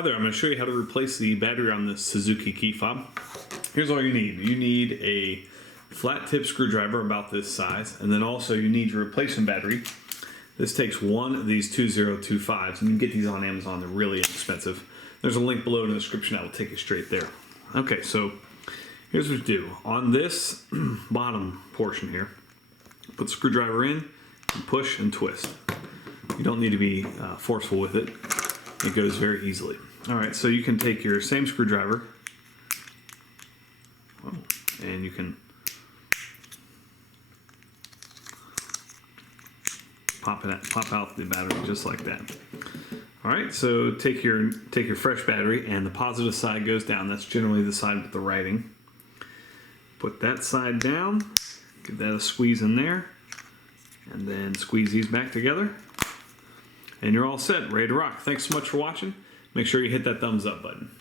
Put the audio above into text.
Hi there, I'm going to show you how to replace the battery on this Suzuki key fob. Here's all you need. You need a flat tip screwdriver about this size, and then also you need your replacement battery. This takes one of these 2025s, and you can get these on Amazon. They're really inexpensive. There's a link below in the description that will take you straight there. Okay, so here's what you do. On this bottom portion here, put the screwdriver in, and push and twist. You don't need to be forceful with it. It goes very easily. All right, so you can take your same screwdriver and you can pop out the battery just like that. All right, so take your fresh battery, and the positive side goes down. That's generally the side with the writing. Put that side down, give that a squeeze in there, and then squeeze these back together. And you're all set, ready to rock. Thanks so much for watching. Make sure you hit that thumbs up button.